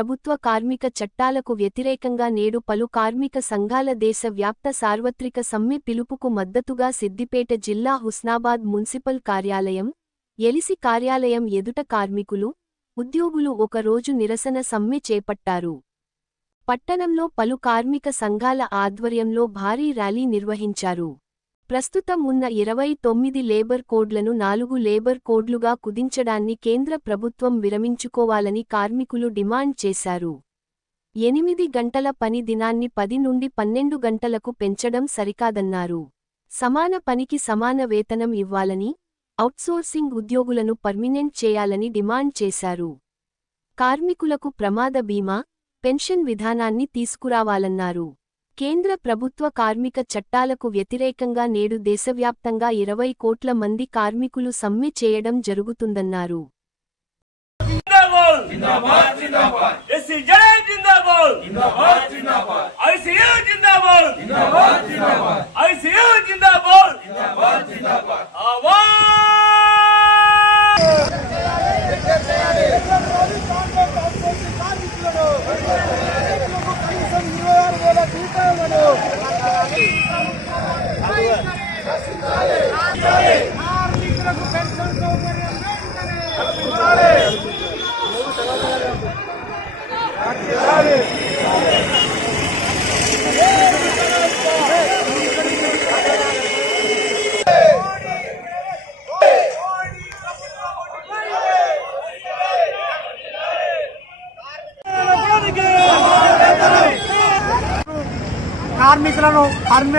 ప్రభుత్వ కార్మిక చట్టాలకు వ్యతిరేకంగా నేడు పలు కార్మిక సంఘాల దేశ వ్యాప్త సార్వత్రిక సమ్మె పిలుపుకు మద్దతుగా సిద్దిపేట జిల్లా హుస్నాబాద్ మున్సిపల్ కార్యాలయం ఎలిసి కార్యాలయం ఎదుట కార్మికులు ఉద్యోగులు ఒకరోజు నిరసన సమ్మె చేపట్టారు. పట్టణంలో పలు కార్మిక సంఘాల ఆధ్వర్యంలో భారీ ర్యాలీ నిర్వహించారు. ప్రస్తుతం ఉన్న ఇరవై తొమ్మిది లేబర్ కోడ్లను నాలుగు లేబర్ కోడ్లుగా కుదించడాన్ని కేంద్ర ప్రభుత్వం విరమించుకోవాలని కార్మికులు డిమాండ్ చేశారు. ఎనిమిది గంటల పని దినాన్ని పది నుండి పన్నెండు గంటలకు పెంచడం సరికాదన్నారు. సమాన పనికి సమాన వేతనం ఇవ్వాలని ఔట్సోర్సింగ్ ఉద్యోగులను పర్మినెంట్ చేయాలని డిమాండ్ చేశారు. కార్మికులకు ప్రమాద బీమా పెన్షన్ విధానాన్ని తీసుకురావాలన్నారు. కేంద్ర ప్రభుత్వ కార్మిక చట్టాలకు వ్యతిరేకంగా నేడు దేశవ్యాప్తంగా ఇరవై కోట్ల మంది కార్మికులు సమ్మె చేయడం జరుగుతుందన్నారు.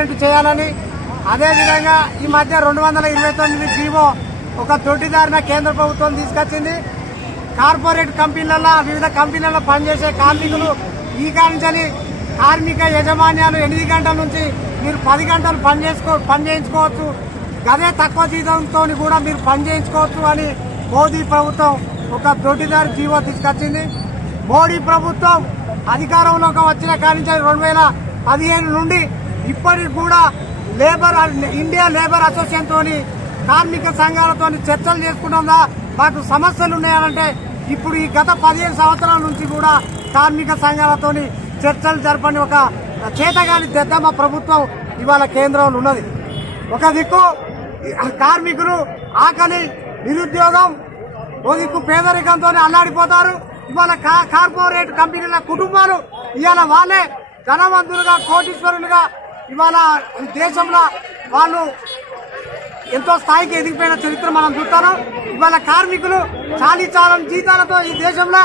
ఇంప్లిమెంట్ చేయాలని. అదేవిధంగా ఈ మధ్య రెండు వందల ఇరవై తొమ్మిది జీవో ఒక తొట్టిదారిన కేంద్ర ప్రభుత్వం తీసుకొచ్చింది. కార్పొరేట్ కంపెనీలలో వివిధ కంపెనీలలో పనిచేసే కార్మికులు ఈ కానించని కార్మిక యజమాన్యాలు ఎనిమిది గంటల నుంచి మీరు పది గంటలు పని చేసుకో పని చేయించుకోవచ్చు. అదే తక్కువ జీతంతో కూడా మీరు పని చేయించుకోవచ్చు అని మోదీ ప్రభుత్వం ఒక దొడ్డిదారి జీవో తీసుకొచ్చింది. మోడీ ప్రభుత్వం అధికారంలోకి వచ్చిన కానించి రెండు వేల పదిహేను నుండి ఇప్పటికి కూడా లేబర్ ఇండియా లేబర్ అసోసియేషన్తో కార్మిక సంఘాలతో చర్చలు చేసుకున్నాంగా మాకు సమస్యలు ఉన్నాయంటే ఇప్పుడు ఈ గత పదిహేను సంవత్సరాల నుంచి కూడా కార్మిక సంఘాలతోని చర్చలు జరపని ఒక చేతగాని దద్దమ్మ ప్రభుత్వం ఇవాళ కేంద్రంలో ఉన్నది. ఒక దిక్కు కార్మికులు ఆకలి నిరుద్యోగం ఓ దిక్కు పేదరికంతో అల్లాడిపోతారు. ఇవాళ కా- కార్పొరేట్ కంపెనీల కుటుంబాలు ఇవాళ వాళ్ళే ధనవంతులుగా కోటీశ్వరులుగా ఇవాళ ఈ దేశంలో వాళ్ళు ఎంతో స్థాయికి ఎదిగిపోయిన చరిత్ర మనం చూస్తాను. ఇవాళ కార్మికులు చాలీ చాలని జీతాలతో ఈ దేశంలో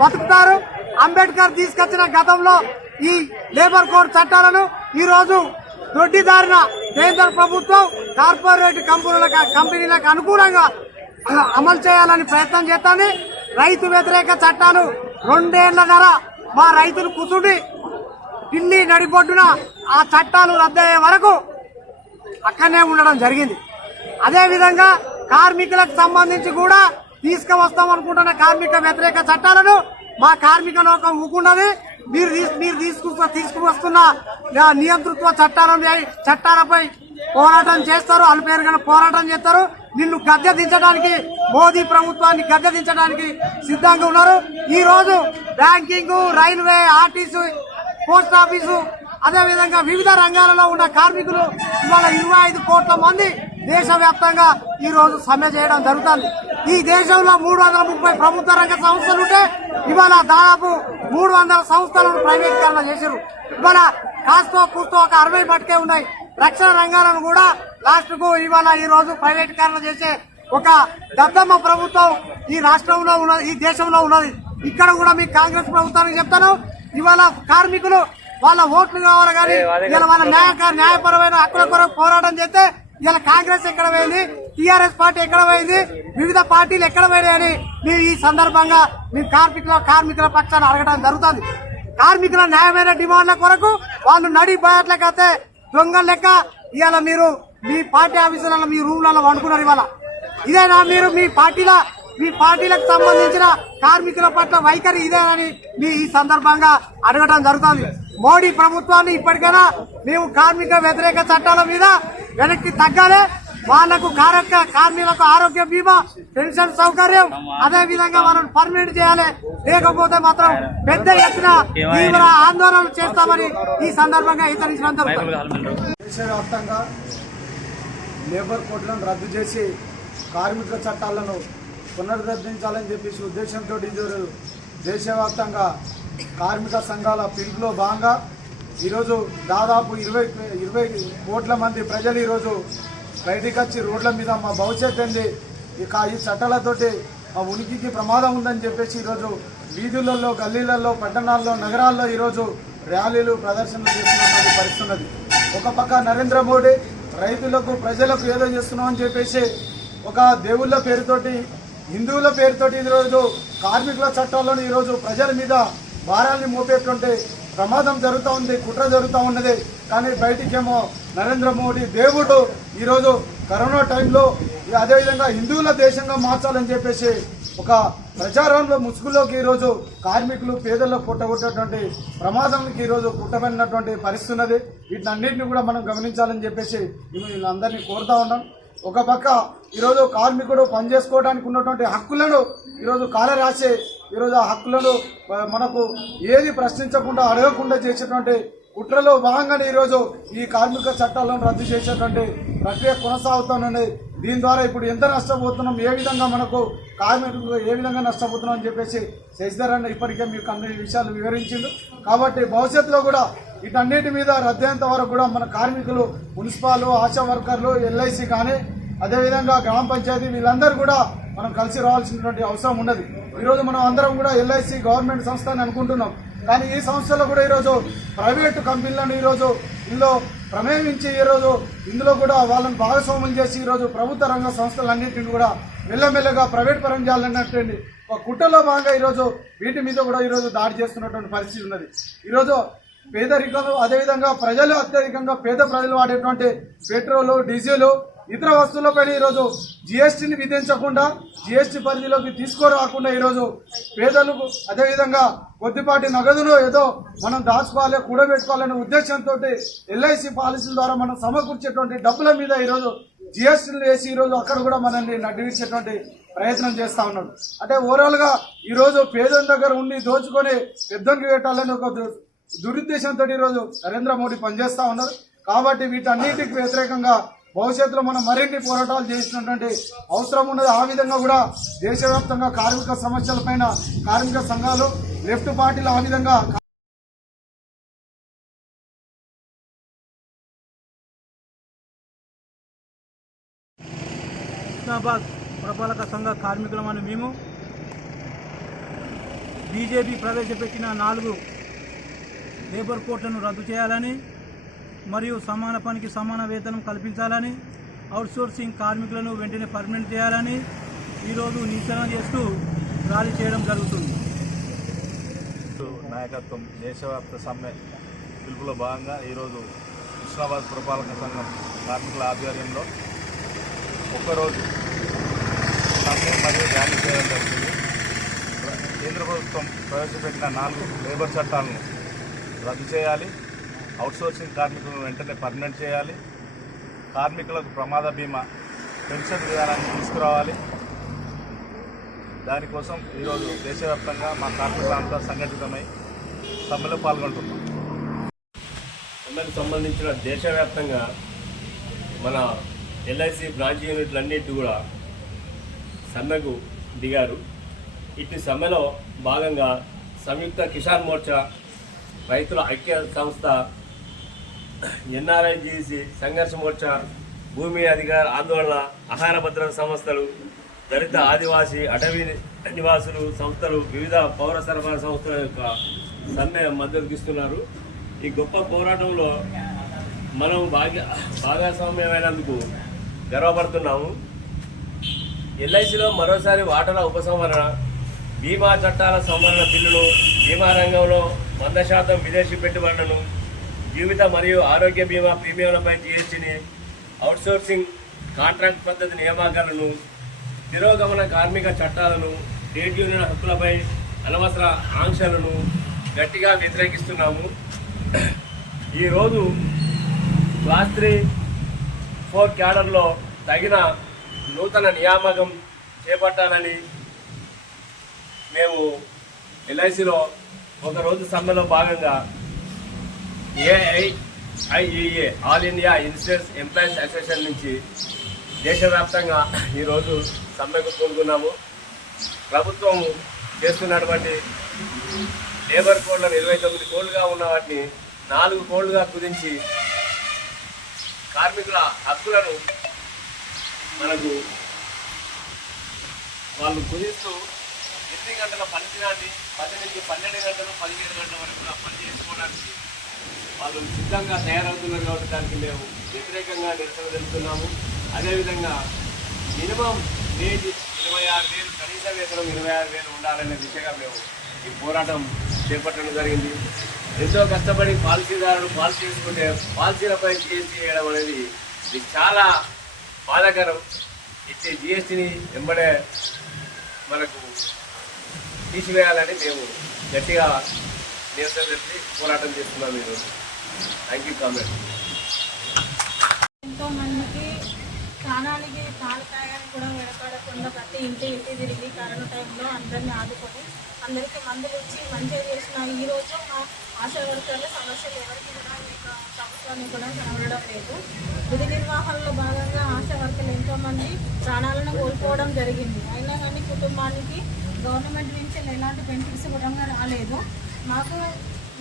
బతుకుతారు. అంబేద్కర్ తీసుకొచ్చిన గతంలో ఈ లేబర్ కోడ్ చట్టాలను ఈరోజు దొడ్డిదారిన కేంద్ర ప్రభుత్వం కార్పొరేట్ కంపెనీలకు కంపెనీలకు అనుకూలంగా అమలు చేయాలని ప్రయత్నం చేస్తాను రైతు వ్యతిరేక చట్టాలు రెండేళ్ళ ధర మా రైతులు కూర్చుండి ఢిల్లీ నడిపొడ్డున ఆ చట్టాలు రద్దయ్యే వరకు అక్కడనే ఉండడం జరిగింది. అదేవిధంగా కార్మికులకు సంబంధించి కూడా తీసుకువస్తాం అనుకుంటున్న కార్మిక వ్యతిరేక చట్టాలను మా కార్మిక లోకం ఊకున్నది మీరు మీరు తీసుకు తీసుకువస్తున్న నియంతృత్వ చట్టాలను చట్టాలపై పోరాటం చేస్తారు. అల్పేరుగా పోరాటం చేస్తారు. నిన్ను గద్దె దించడానికి మోదీ ప్రభుత్వాన్ని గద్దె దించడానికి సిద్ధంగా ఉన్నారు. ఈ రోజు banking railway RTC post office అదేవిధంగా వివిధ రంగాలలో ఉన్న కార్మికులు ఇవాళ ఇరవై ఐదు కోట్ల మంది దేశవ్యాప్తంగా ఈరోజు సమ్మె చేయడం జరుగుతుంది. ఈ దేశంలో మూడు వందల ముప్పై ప్రభుత్వ రంగ సంస్థలు ఉంటే ఇవాళ దాదాపు మూడు వందల సంస్థలను ప్రైవేటీకరణ చేశారు ఇవాళ కాస్తో కూస్తో ఒక అరవై పట్టుకే ఉన్నాయి. రక్షణ రంగాలను కూడా లాస్ట్కు ఇవాళ ఈ రోజు ప్రైవేటీకరణ చేసే ఒక దద్దమ్మ ప్రభుత్వం ఈ రాష్ట్రంలో ఉన్నది ఈ దేశంలో ఉన్నది. ఇక్కడ కూడా మీ కాంగ్రెస్ ప్రభుత్వానికి చెప్తాను ఇవాళ కార్మికులు వాళ్ళ ఓట్లు కావాలి కానీ ఇవాళ వాళ్ళ న్యాయ న్యాయపరమైన హక్కుల కొరకు పోరాటం చేస్తే ఇవాళ కాంగ్రెస్ ఎక్కడ పోయింది? టీఆర్ఎస్ పార్టీ ఎక్కడ పోయింది? వివిధ పార్టీలు ఎక్కడ పోయాయని మేము ఈ సందర్భంగా మీ కార్మికుల కార్మికుల పక్షాన్ని అడగడం జరుగుతుంది. కార్మికుల న్యాయమైన డిమాండ్ల కొరకు వాళ్ళు నడి బయట్లకైతే దొంగల లెక్క ఇవాళ మీరు మీ పార్టీ ఆఫీసులలో మీ రూమ్లలో వండుకున్నారు ఇవాళ. ఇదేనా మీరు మీ పార్టీల మీ పార్టీలకు సంబంధించిన కార్మికుల పట్ల వైఖరి ఇదేనని మీ ఈ సందర్భంగా అడగడం జరుగుతుంది. మోడీ ప్రభుత్వాన్ని ఇప్పటికైనా మేము కార్మిక వ్యతిరేక చట్టాల మీద వెనక్కి తగ్గాలి. వాళ్ళకు కారక కార్మికులకు ఆరోగ్య బీమా పెన్షన్ సౌకర్యం అదే విధంగా మనం పర్మినెంట్ చేయాలి. లేకపోతే మాత్రం పెద్ద ఎత్తున తీవ్ర ఆందోళన చేస్తామని ఈ సందర్భంగా హెచ్చరించడం దేశవ్యాప్తంగా లేబర్ కోడ్లను రద్దు చేసి కార్మికుల చట్టాలను పునరుద్ధరించాలని చెప్పేసి ఉద్దేశంతో ఈరోజు దేశవ్యాప్తంగా కార్మిక సంఘాల పిలుపులో భాగంగా ఈరోజు దాదాపు ఇరవై ఇరవై కోట్ల మంది ప్రజలు ఈరోజు బయటికి వచ్చి రోడ్ల మీద మా భవిష్యత్ ఏంది? ఇక ఈ చట్టాలతోటి మా ఉనికికి ప్రమాదం ఉందని చెప్పేసి ఈరోజు వీధులలో గల్లీలలో పట్టణాల్లో నగరాల్లో ఈరోజు ర్యాలీలు ప్రదర్శనలు చేస్తున్నటువంటి పరిస్థితి ఉన్నది. ఒక పక్క నరేంద్ర మోడీ రైతులకు ప్రజలకు ఏదో చేస్తున్నామని చెప్పేసి ఒక దేవుళ్ళ పేరుతోటి హిందువుల పేరుతోటి ఈరోజు కార్మికుల చట్టాలను ఈరోజు ప్రజల మీద భారాన్ని మోపేటువంటి ప్రమాదం జరుగుతూ ఉంది కుట్ర జరుగుతూ ఉన్నది. కానీ బయటికేమో నరేంద్ర మోడీ దేవుడు ఈరోజు కరోనా టైంలో ఇక అదేవిధంగా హిందువుల దేశంగా మార్చాలని చెప్పేసి ఒక ప్రచారంలో ముసుగులోకి ఈరోజు కార్మికులు పేదల్లో పుట్టగొట్టేటువంటి ప్రమాదానికి ఈరోజు పుట్టబడినటువంటి పరిస్థితి ఉన్నది. వీటినన్నింటినీ కూడా మనం గమనించాలని చెప్పేసి వీళ్ళందరినీ కోరుతా ఉన్నాం. ఒక పక్క ఈరోజు కార్మికుడు పనిచేసుకోవడానికి ఉన్నటువంటి హక్కులను ఈరోజు కాల రాసి ఈరోజు ఆ హక్కులను మనకు ఏది ప్రశ్నించకుండా అడగకుండా చేసేటువంటి కుట్రలో భాగంగానే ఈరోజు ఈ కార్మిక చట్టాలను రద్దు చేసేటువంటి ప్రక్రియ కొనసాగుతూనే దీని ద్వారా ఇప్పుడు ఎంత నష్టపోతున్నాం ఏ విధంగా మనకు కార్మికులు ఏ విధంగా నష్టపోతున్నాం అని చెప్పేసి శశిధర్ అన్న ఇప్పటికే మీకు అన్ని విషయాలు వివరించిండు. కాబట్టి భవిష్యత్తులో కూడా వీటన్నిటి మీద రద్దయ్యేంత వరకు కూడా మన కార్మికులు మున్సిపాలు ఆశా వర్కర్లు ఎల్ఐసి కానీ అదేవిధంగా గ్రామ పంచాయతీ వీళ్ళందరూ కూడా మనం కలిసి రావాల్సినటువంటి అవసరం ఉన్నది. ఈరోజు మనం అందరం కూడా ఎల్ఐసి గవర్నమెంట్ సంస్థ అని అనుకుంటున్నాం. కానీ ఈ సంస్థలో కూడా ఈరోజు ప్రైవేటు కంపెనీలను ఈరోజు ఇందులో ప్రమేయించి ఈరోజు ఇందులో కూడా వాళ్ళని భాగస్వాములు చేసి ఈరోజు ప్రభుత్వ రంగ సంస్థలన్నింటిని కూడా మెల్లమెల్లగా ప్రైవేట్ పరం చేయాలన్నటువంటి ఒక కుట్రలో భాగంగా ఈరోజు వీటి మీద కూడా ఈరోజు దాడి చేస్తున్నటువంటి పరిస్థితి ఉన్నది. ఈరోజు పేదరికం అదేవిధంగా ప్రజలు అత్యధికంగా పేద ప్రజలు వాడేటువంటి పెట్రోలు డీజిల్ ఇతర వస్తువులపైన ఈరోజు జిఎస్టీని విధించకుండా జిఎస్టీ పరిధిలోకి తీసుకురాకుండా ఈరోజు పేదలకు అదేవిధంగా కొద్దిపాటి నగదును ఏదో మనం దాచుకోవాలి కూడబెట్టుకోవాలనే ఉద్దేశంతో ఎల్ఐసి పాలసీల ద్వారా మనం సమకూర్చేటువంటి డబ్బుల మీద ఈరోజు జిఎస్టీలు వేసి ఈరోజు అక్కడ కూడా మనల్ని నడిపించేటువంటి ప్రయత్నం చేస్తూ ఉన్నాడు అంటే ఓవరాల్గా ఈరోజు పేదల దగ్గర ఉండి దోచుకొని పెద్దోనికి పెట్టాలని ఒక దురుద్దేశంతో ఈరోజు నరేంద్ర మోడీ పనిచేస్తా ఉన్నారు. కాబట్టి వీటన్నిటికి వ్యతిరేకంగా భవిష్యత్తులో మనం మరిన్ని పోరాటాలు చేసినటువంటి అవసరం ఉన్నది. ఆ విధంగా కూడా దేశవ్యాప్తంగా కార్మిక సమస్యలపైన కార్మిక సంఘాలు లెఫ్ట్ పార్టీలు ఆ విధంగా హుస్నాబాద్ పురపాలక సంఘ కార్మికులమని మేము బీజేపీ ప్రవేశపెట్టిన నాలుగు లేబర్ కోట్లను రద్దు చేయాలని మరియు సమాన పనికి సమాన వేతనం కల్పించాలని అవుట్సోర్సింగ్ కార్మికులను వెంటనే పర్మనెంట్ చేయాలని ఈరోజు నిరసన చేస్తూ ర్యాలీ చేయడం జరుగుతుంది. నాయకత్వం దేశవ్యాప్త సమ్మె పిలుపులో భాగంగా ఈరోజు కృష్ణాబాద్ పురపాలక సంఘం కార్మికుల ఆధ్వర్యంలో ఒక్కరోజు సమ్మె మరియు ర్యాలీ చేయడం జరుగుతుంది. కేంద్ర ప్రభుత్వం ప్రవేశపెట్టిన నాలుగు లేబర్ చట్టాలను రద్దు చేయాలి. అవుట్సోర్సింగ్ కార్మికులను వెంటనే పర్మనెంట్ చేయాలి. కార్మికులకు ప్రమాద బీమా పెన్షన్ విధానాన్ని తీసుకురావాలి. దానికోసం ఈరోజు దేశవ్యాప్తంగా మా కార్మికులంతా సంఘటితమై సమ్మెలో పాల్గొంటున్నాం. సమ్మెకు సంబంధించిన దేశవ్యాప్తంగా మన ఎల్ఐసి బ్రాంచ్ యూనిట్లన్నిటి కూడా సమ్మెకు దిగారు. ఇట్టి సమ్మెలో భాగంగా సంయుక్త కిసాన్ మోర్చా రైతుల ఐక్య సంస్థ ఎన్ఆర్ఐజీసీ సంఘర్ష మోర్చా భూమి అధికార ఆందోళన ఆహార భద్రత సంస్థలు దళిత ఆదివాసీ అటవీ నివాసులు సంస్థలు వివిధ పౌర సరఫరా సంస్థల యొక్క సమ్మె మద్దతు ఇస్తున్నారు. ఈ గొప్ప పోరాటంలో మనం భాగ్య భాగస్వామ్యమైనందుకు గర్వపడుతున్నాము. ఎల్ఐసిలో మరోసారి వాటల ఉపసంహరణ బీమా చట్టాల సంవరణ బిల్లులు బీమా రంగంలో వంద శాతం విదేశీ పెట్టుబడులను జీవిత మరియు ఆరోగ్య బీమా ప్రీమియంలపై జీఎస్టీని అవుట్సోర్సింగ్ కాంట్రాక్ట్ పద్ధతి నియామకాలను తిరోగమన కార్మిక చట్టాలను ట్రేడ్ యూనియన్ హక్కులపై అనవసర ఆంక్షలను గట్టిగా వ్యతిరేకిస్తున్నాము. ఈరోజు క్లాస్ త్రీ ఫోర్ క్యాడర్లో తగిన నూతన నియామకం చేపట్టాలని మేము ఎల్ఐసిలో ఒకరోజు సమ్మెలో భాగంగా AIIEA all India insurance employees association నుంచి దేశవ్యాప్తంగా ఈరోజు సమ్మెకు పూనుకున్నాము ప్రభుత్వం చేస్తున్నటువంటి లేబర్ కోడ్లను ఇరవై తొమ్మిది కోడ్లుగా ఉన్న వాటిని నాలుగు కోడ్లుగా కుదించి కార్మికుల హక్కులను మనకు వాళ్ళు కుదిస్తూ ఎనిమిది గంటల పనిదినాన్ని పది నుంచి పన్నెండు గంటలు పదిహేను గంటల వరకు కూడా పని చేసుకోవడానికి వాళ్ళు సిద్ధంగా తయారవుతున్నారు కాబట్టి దానికి మేము వ్యతిరేకంగా నిరసన తెలుపుతున్నాము. అదేవిధంగా మినిమం వేజ్ ఇరవై ఆరు వేలు కనీస వేతనం ఇరవై ఆరు వేలు ఉండాలనే దిశగా మేము ఈ పోరాటం చేపట్టడం జరిగింది. ఎంతో కష్టపడి పాలసీదారుడు పాలసీ చేసుకుంటే పాలసీలపై జిఎస్టీ వేయడం అనేది ఇది చాలా బాధాకరం. ఇచ్చే జిఎస్టీని వెంబడే మనకు తీసివేయాలని మేము గట్టిగా నిరసన తెలిపి పోరాటం చేస్తున్నాం ఈరోజు థ్యాంక్ యూ కామెంట్ ఎంతోమందికి ప్రాణానికి తాళకాయాన్ని కూడా వెనకాడకుండా ప్రతి ఇంటి ఇంటి తిరిగి కరోనా టైంలో అందరిని ఆదుకొని అందరికీ మందులు ఇచ్చి మంచిగా చేసిన ఈ రోజు మా ఆశా వర్కర్ల సమస్యలు ఎవరికి కూడా ఈ ప్రభుత్వానికి కూడా కనబడడం లేదు. విధి నిర్వహణలో భాగంగా ఆశా వర్కర్లు ఎంతోమంది ప్రాణాలను కోల్పోవడం జరిగింది. అయినా కానీ కుటుంబానికి గవర్నమెంట్ నుంచి ఎలాంటి బెనిఫిట్స్ కూడా రాలేదు. మాకు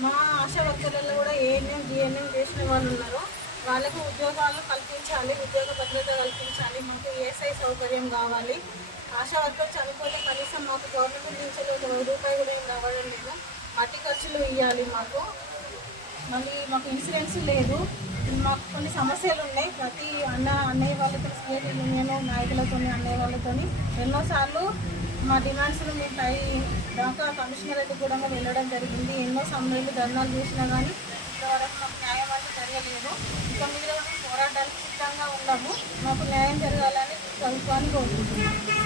మా ఆశా వర్కర్లలో కూడా ఏఎన్ఎం జిఎన్ఎం చేసిన వాళ్ళు ఉన్నారు. వాళ్ళకు ఉద్యోగాలు కల్పించాలి ఉద్యోగ భద్రత కల్పించాలి మాకు ఏసఐ సౌకర్యం కావాలి. ఆశా వర్కర్ చనిపోతే కనీసం మాకు గవర్నమెంట్ నుంచి ఒక రూపాయి కూడా ఏం రావడం లేదు. మట్టి ఖర్చులు ఇవ్వాలి మాకు. మళ్ళీ మాకు ఇన్సూరెన్స్ లేదు. మాకు కొన్ని సమస్యలు ఉన్నాయి. ప్రతి అన్న అన్నయ్య వాళ్ళతో స్టేట్ యూనియన్ నాయకులతో అన్నయ్య వాళ్ళతో ఎన్నోసార్లు మా డిమాండ్స్ను మేము పై దాకా కమిషనర్ కూడా వెళ్ళడం జరిగింది. ఎన్నో సమ్మెలు ధర్నాలు చేసినా కానీ ఇంతవరకు మాకు న్యాయం అంటే జరగలేదు. ఇక మీద మేము పోరాటానికి సిద్ధంగా ఉన్నాము. మాకు న్యాయం జరగాలని ప్రభుత్వాన్ని కోరుకుంటున్నాము.